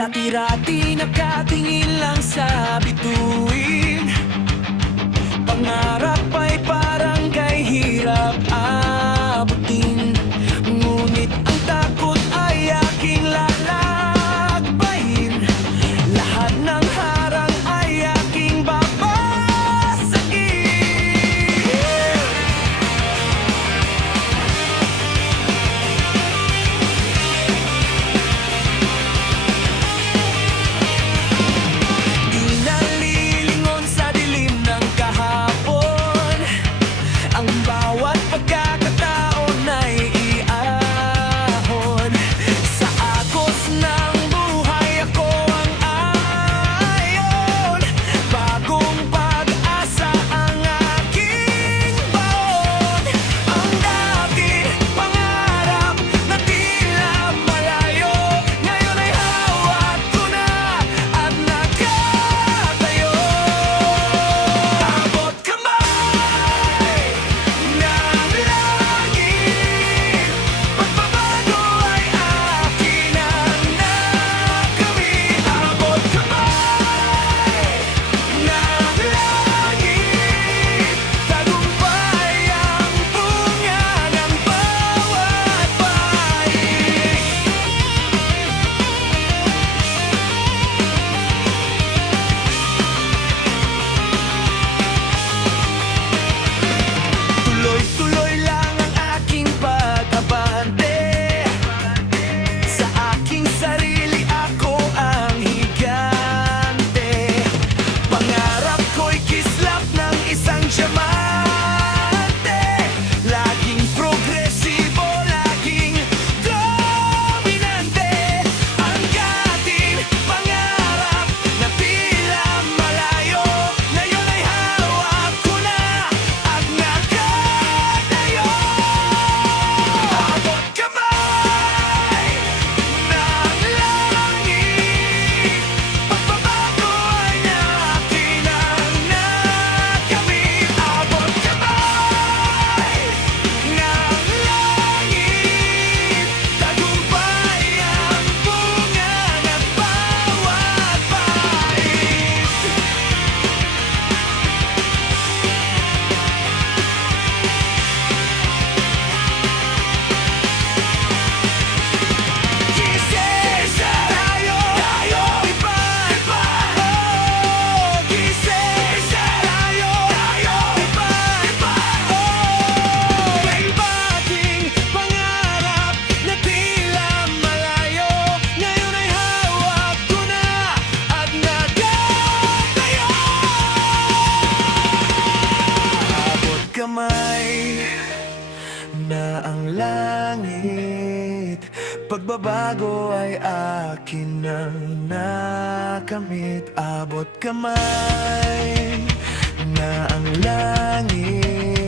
Dati-rati nakatingin lang sa bituin. Pangarap ay parang kay hirap abutin. Ngunit ang takot ay aking lalakbayin. Lahat ng harang ay aking babasagin. Di nalilingon sa dilim ng kahapon. Ang bawat pagkakataon ay iahon. Sa agos ng buhay ako ang ayon. Bagong pag-asa ang aking baon. Ang dating pangarap na tila malayo, ngayon ay hawak ko na at nakatayo. Abot kamay ng langit, pagbabago ay akin ang nakamit. Abot kamay ng langit, tagumpay ang bunga ng bawat paik. Tuloy-tuloy lang ang aking pag-abante. Sa aking sarili ako ang higante. Pangarap ko'y kislap ng isang diamante. Laging progresibo, laging dominante. Ang ating pangarap na tila malayo, ngayon ay hawak ko na at nakatayo. Abot kamay ng langit, pagbabago ay akin ang nakamit. Abot kamay ng langit, tagumpay ang bunga ng bawat paik. Gising tayo, iba. Oh, gising tayo, iba. Oh, may bating pangarap na tila malayo, ngayon ay hawak ko na at nagkatayo. Abot kamay na ang langit, pagbabago ay akin ang nakamit. Abot kamay na ang langit,